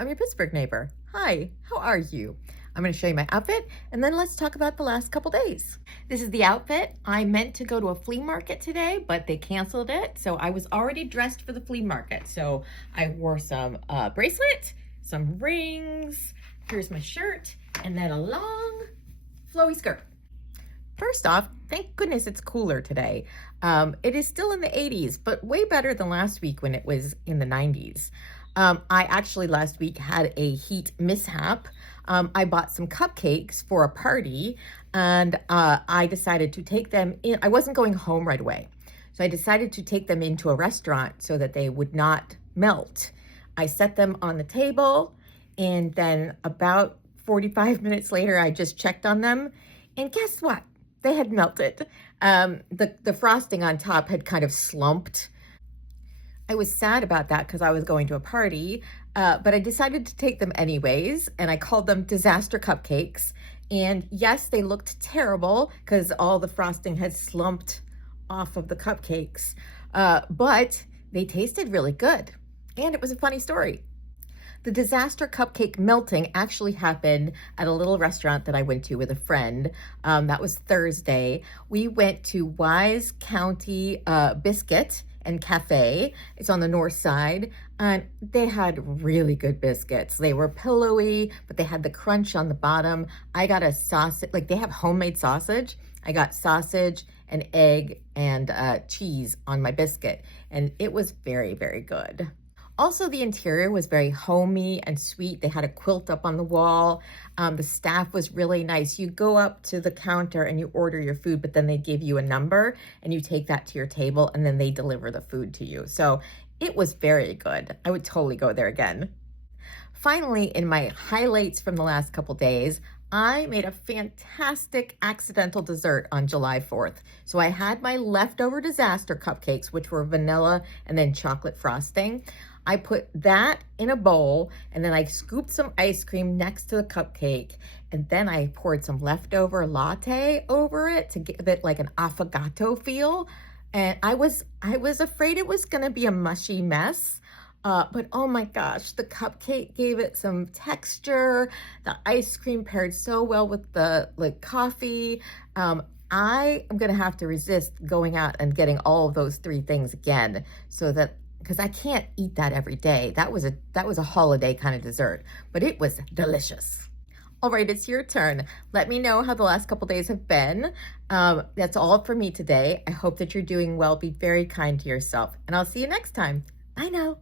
I'm your Pittsburgh neighbor. Hi, how are you? I'm going to show you my outfit and then let's talk about the last couple days. This is the outfit. I meant to go to a flea market today, but they canceled it. So I was already dressed for the flea market. So I wore some bracelet, some rings, here's my shirt, and then a long flowy skirt. First off, thank goodness it's cooler today. It is still in the 80s, but way better than last week when it was in the 90s. I actually last week had a heat mishap. I bought some cupcakes for a party and I decided to take them in. I wasn't going home right away. So I decided to take them into a restaurant so that they would not melt. I set them on the table and then about 45 minutes later, I just checked on them and guess what? They had melted. The frosting on top had kind of slumped. I was sad about that because I was going to a party, but I decided to take them anyways, and I called them disaster cupcakes. And yes, they looked terrible because all the frosting had slumped off of the cupcakes, but they tasted really good. And it was a funny story. The disaster cupcake melting actually happened at a little restaurant that I went to with a friend. That was Thursday. We went to Wise County Biscuit and Cafe. It's on the north side. And they had really good biscuits. They were pillowy, but they had the crunch on the bottom. I got a sausage, like they have homemade sausage. I got sausage and egg and cheese on my biscuit. And it was very, very good. Also, the interior was very homey and sweet. They had a quilt up on the wall. The staff was really nice. You go up to the counter and you order your food, but then they give you a number and you take that to your table and then they deliver the food to you. So it was very good. I would totally go there again. Finally, in my highlights from the last couple days, I made a fantastic accidental dessert on July 4th. So I had my leftover disaster cupcakes, which were vanilla and then chocolate frosting. I put that in a bowl and then I scooped some ice cream next to the cupcake and then I poured some leftover latte over it to give it like an affogato feel. And I was afraid it was gonna be a mushy mess, but oh my gosh, the cupcake gave it some texture. The ice cream paired so well with the coffee. I am gonna have to resist going out and getting all of those three things again so that because I can't eat that every day. That was a holiday kind of dessert, but it was delicious. All right, it's your turn. Let me know how the last couple days have been. That's all for me today. I hope that you're doing well. Be very kind to yourself, and I'll see you next time. Bye now.